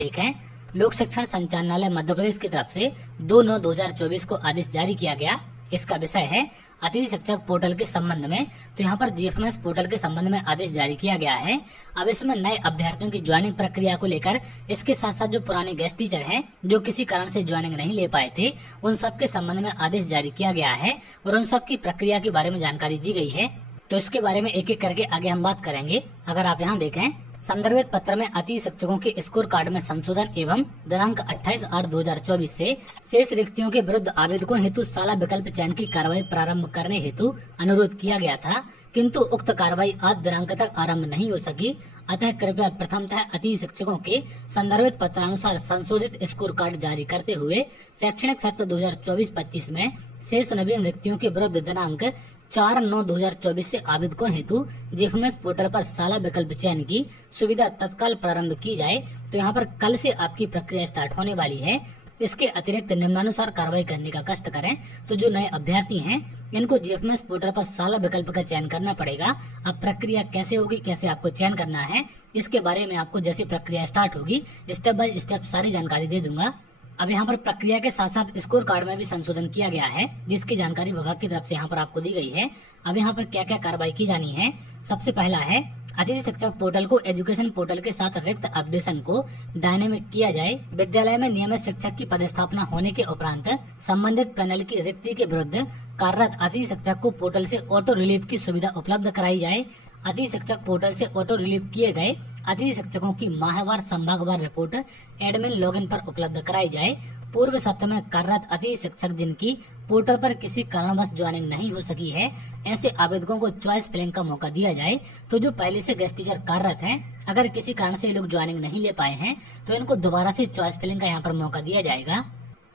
एक है, लोक शिक्षण संचालनालय मध्य प्रदेश की तरफ से 2/9/2024 को आदेश जारी किया गया। इसका विषय है अतिथि शिक्षक पोर्टल के संबंध में। तो यहाँ पर जीएफएमएस पोर्टल के संबंध में आदेश जारी किया गया है। अब इसमें नए अभ्यर्थियों की ज्वाइनिंग प्रक्रिया को लेकर इसके साथ साथ जो पुराने गेस्ट टीचर हैं जो किसी कारण से ज्वाइनिंग नहीं ले पाए थे उन सब के संबंध में आदेश जारी किया गया है और उन सब की प्रक्रिया के बारे में जानकारी दी गई है। तो इसके बारे में एक एक करके आगे हम बात करेंगे। अगर आप यहाँ देखें, संदर्भित पत्र में अतिथि शिक्षकों के स्कोर कार्ड में संशोधन एवं दिनांक 28/8/2024 से शेष रिक्तियों के विरुद्ध आवेदकों हेतु साला विकल्प चयन की कार्रवाई प्रारंभ करने हेतु अनुरोध किया गया था, किंतु उक्त कार्रवाई आज दिनांक तक आरंभ नहीं हो सकी। अतः कृपया प्रथमतः अतिथि शिक्षकों के संदर्भित पत्रानुसार संशोधित स्कोर कार्ड जारी करते हुए शैक्षणिक सत्र 2024-25 में शेष नवीन रिक्तियों के विरुद्ध दिनांक 4/9/2024 से आवेदकों हेतु जीएफएमएस पोर्टल पर साला विकल्प चयन की सुविधा तत्काल प्रारंभ की जाए। तो यहाँ पर कल से आपकी प्रक्रिया स्टार्ट होने वाली है। इसके अतिरिक्त निम्नानुसार कार्रवाई करने का कष्ट करें। तो जो नए अभ्यर्थी हैं इनको जीएफएमएस पोर्टल पर साला विकल्प का चयन करना पड़ेगा। अब प्रक्रिया कैसे होगी, कैसे आपको चयन करना है, इसके बारे में आपको जैसे प्रक्रिया स्टार्ट होगी स्टेप बाय स्टेप सारी जानकारी दे दूंगा। अब यहाँ पर प्रक्रिया के साथ साथ स्कोर कार्ड में भी संशोधन किया गया है जिसकी जानकारी विभाग की तरफ से यहाँ पर आपको दी गई है। अब यहाँ पर क्या क्या कार्रवाई की जानी है। सबसे पहला है अतिथि शिक्षक पोर्टल को एजुकेशन पोर्टल के साथ रिक्त अपडेशन को डायनेमिक किया जाए। विद्यालय में नियमित शिक्षक की पदस्थापना होने के उपरांत संबंधित पैनल की रिक्ति के विरुद्ध कार्यरत अतिथि शिक्षक को पोर्टल से ऑटो रिलीव की सुविधा उपलब्ध कराई जाए। अतिथि शिक्षक पोर्टल से ऑटो रिलीव किए गए अतिथि शिक्षकों की माहवार संभागवार रिपोर्ट एडमिन लॉगिन पर उपलब्ध कराई जाए। पूर्व सत्र में कार्यरत अतिथि शिक्षक जिनकी पोर्टल पर किसी कारणवश ज्वाइनिंग नहीं हो सकी है ऐसे आवेदकों को चॉइस फिलिंग का मौका दिया जाए। तो जो पहले से गेस्ट टीचर कार्यरत हैं अगर किसी कारण से ये लोग ज्वाइनिंग नहीं ले पाए हैं तो इनको दोबारा से चॉइस फिलिंग का यहाँ पर मौका दिया जाएगा।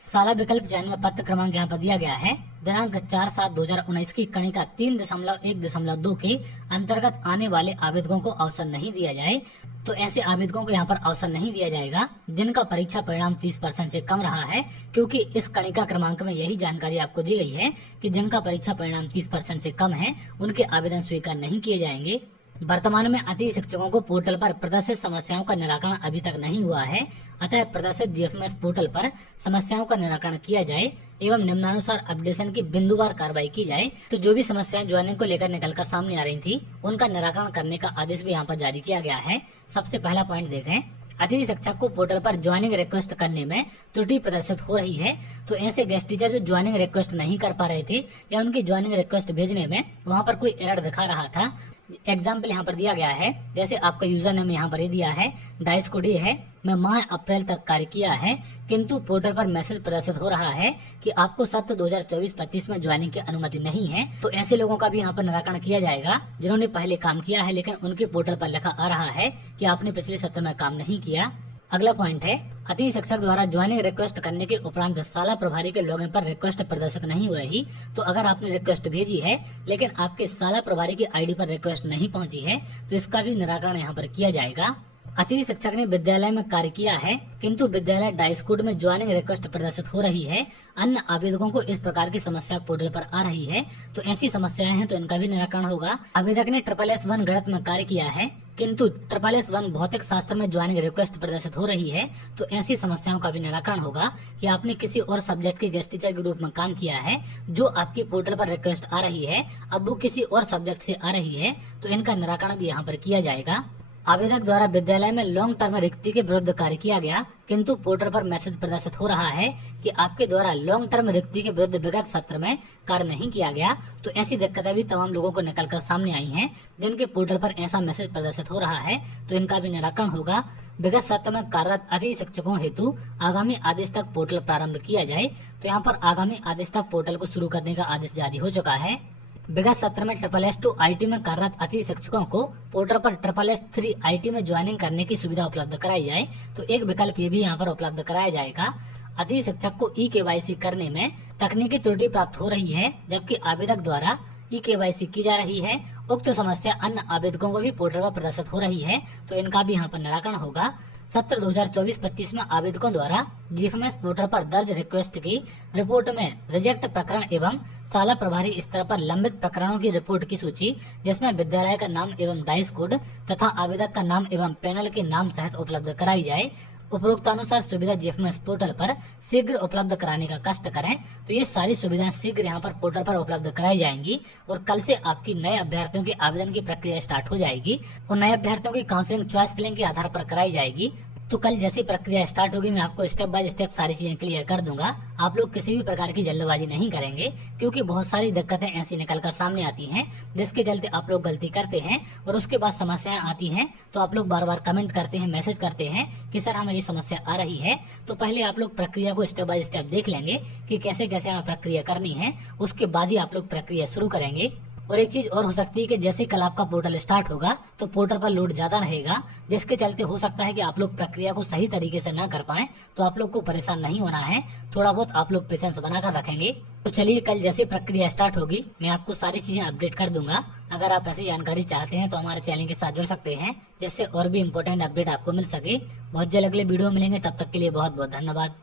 साला विकल्प चयन में पत्र क्रमांक यहाँ पर दिया गया है। दिनांक 4/7/2019 की कणिका 3.1.2 के अंतर्गत आने वाले आवेदकों को अवसर नहीं दिया जाए। तो ऐसे आवेदकों को यहाँ पर अवसर नहीं दिया जाएगा जिनका परीक्षा परिणाम 30% से कम रहा है, क्योंकि इस कणिका क्रमांक में यही जानकारी आपको दी गई है कि जिनका परीक्षा परिणाम 30% से कम है उनके आवेदन स्वीकार नहीं किए जाएंगे। वर्तमान में अतिथि शिक्षकों को पोर्टल पर प्रदर्शित समस्याओं का निराकरण अभी तक नहीं हुआ है, अतः प्रदर्शित जीएफएमएस पोर्टल पर समस्याओं का निराकरण किया जाए एवं निम्नानुसार अपडेशन की बिंदुवार कार्रवाई की जाए। तो जो भी समस्याएं ज्वाइनिंग को लेकर निकलकर सामने आ रही थी उनका निराकरण करने का आदेश भी यहाँ पर जारी किया गया है। सबसे पहला पॉइंट देखें, अतिथि शिक्षक को पोर्टल पर ज्वाइनिंग रिक्वेस्ट करने में त्रुटि प्रदर्शित हो रही है। तो ऐसे गेस्ट टीचर जो ज्वाइनिंग रिक्वेस्ट नहीं कर पा रहे थे या उनकी ज्वाइनिंग रिक्वेस्ट भेजने में वहाँ पर कोई एरर दिखा रहा था, एग्जाम्पल यहाँ पर दिया गया है। जैसे आपका यूजर नेम यहाँ पर ये दिया है, डाइस कोड ये है, मैं माह अप्रैल तक कार्य किया है, किंतु पोर्टल पर मैसेज प्रदर्शित हो रहा है कि आपको सत्र 2024-25 में ज्वाइनिंग की अनुमति नहीं है। तो ऐसे लोगों का भी यहाँ पर निराकरण किया जाएगा जिन्होंने पहले काम किया है लेकिन उनके पोर्टल पर लिखा आ रहा है कि आपने पिछले सत्र में काम नहीं किया। अगला पॉइंट है, अतिथि शिक्षक द्वारा ज्वाइनिंग रिक्वेस्ट करने के उपरांत साला प्रभारी के लॉगिन पर रिक्वेस्ट प्रदर्शित नहीं हो रही। तो अगर आपने रिक्वेस्ट भेजी है लेकिन आपके साला प्रभारी की आईडी पर रिक्वेस्ट नहीं पहुंची है तो इसका भी निराकरण यहाँ पर किया जाएगा। अतिथि शिक्षक ने विद्यालय में कार्य किया है किंतु विद्यालय डाइस कोड में ज्वाइनिंग रिक्वेस्ट प्रदर्शित हो रही है, अन्य आवेदकों को इस प्रकार की समस्या पोर्टल पर आ रही है, तो ऐसी समस्याएं हैं तो इनका भी निराकरण होगा। आवेदक ने SSS1 गणित में कार्य किया है किंतु SSS1 भौतिक शास्त्र में ज्वाइनिंग रिक्वेस्ट प्रदर्शित हो रही है, तो ऐसी समस्याओं का भी निराकरण होगा कि आपने किसी और सब्जेक्ट के गेस्ट टीचर के रूप में काम किया है, जो आपकी पोर्टल पर रिक्वेस्ट आ रही है अब वो किसी और सब्जेक्ट से आ रही है, तो इनका निराकरण भी यहाँ पर किया जाएगा। आवेदक द्वारा विद्यालय में लॉन्ग टर्म रिक्ति के विरुद्ध कार्य किया गया किंतु पोर्टल पर मैसेज प्रदर्शित हो रहा है कि आपके द्वारा लॉन्ग टर्म रिक्ति के विरुद्ध विगत सत्र में कार्य नहीं किया गया। तो ऐसी दिक्कतें भी तमाम लोगों को निकलकर सामने आई हैं जिनके पोर्टल पर ऐसा मैसेज प्रदर्शित हो रहा है, तो इनका भी निराकरण होगा। विगत सत्र में कार्यरत अतिथि शिक्षकों हेतु आगामी आदेश तक पोर्टल प्रारंभ किया जाए। तो यहाँ पर आगामी आदेश तक पोर्टल को शुरू करने का आदेश जारी हो चुका है। विगत सत्र में SSS2 IT में कार्यरत अतिथि शिक्षकों को पोर्टल पर SSS3 IT में ज्वाइनिंग करने की सुविधा उपलब्ध कराई जाए। तो एक विकल्प ये भी यहाँ पर उपलब्ध कराया जाएगा। अतिथि शिक्षक को eKYC करने में तकनीकी त्रुटि प्राप्त हो रही है जबकि आवेदक द्वारा eKYC की जा रही है। उक्त समस्या अन्य आवेदकों को भी पोर्टल पर प्रदर्शित हो रही है, तो इनका भी यहाँ पर निराकरण होगा। सत्र 2024-25 में आवेदकों द्वारा जीएफएमएस पोर्टल पर दर्ज रिक्वेस्ट की रिपोर्ट में रिजेक्ट प्रकरण एवं साला प्रभारी स्तर पर लंबित प्रकरणों की रिपोर्ट की सूची, जिसमें विद्यालय का नाम एवं डाइस कोड तथा आवेदक का नाम एवं पैनल के नाम सहित उपलब्ध कराई जाए। उपरोक्तानुसार सुविधा जीएफएमएस पोर्टल पर शीघ्र उपलब्ध कराने का कष्ट करें। तो ये सारी सुविधाएं शीघ्र यहाँ पर पोर्टल पर उपलब्ध कराई जाएंगी और कल से आपकी नए अभ्यर्थियों के आवेदन की प्रक्रिया स्टार्ट हो जाएगी और नए अभ्यर्थियों की काउंसलिंग चॉइस फिलिंग के आधार पर कराई जाएगी। तो कल जैसी प्रक्रिया स्टार्ट होगी मैं आपको स्टेप बाय स्टेप सारी चीजें क्लियर कर दूंगा। आप लोग किसी भी प्रकार की जल्दबाजी नहीं करेंगे क्योंकि बहुत सारी दिक्कतें ऐसी निकल कर सामने आती हैं जिसके चलते आप लोग गलती करते हैं और उसके बाद समस्याएं आती हैं। तो आप लोग बार बार कमेंट करते हैं, मैसेज करते हैं कि सर हमें ये समस्या आ रही है। तो पहले आप लोग प्रक्रिया को स्टेप बाय स्टेप देख लेंगे कि कैसे कैसे हमें प्रक्रिया करनी है, उसके बाद ही आप लोग प्रक्रिया शुरू करेंगे। और एक चीज और हो सकती है कि जैसे कल आपका पोर्टल स्टार्ट होगा तो पोर्टल पर लोड ज्यादा रहेगा, जिसके चलते हो सकता है कि आप लोग प्रक्रिया को सही तरीके से ना कर पाएं। तो आप लोग को परेशान नहीं होना है, थोड़ा बहुत आप लोग पेशेंस बनाकर रखेंगे। तो चलिए कल जैसे प्रक्रिया स्टार्ट होगी मैं आपको सारी चीजें अपडेट कर दूंगा। अगर आप ऐसी जानकारी चाहते हैं तो हमारे चैनल के साथ जुड़ सकते हैं जिससे और भी इम्पोर्टेंट अपडेट आपको मिल सके। बहुत जल्द अगले वीडियो मिलेंगे, तब तक के लिए बहुत बहुत धन्यवाद।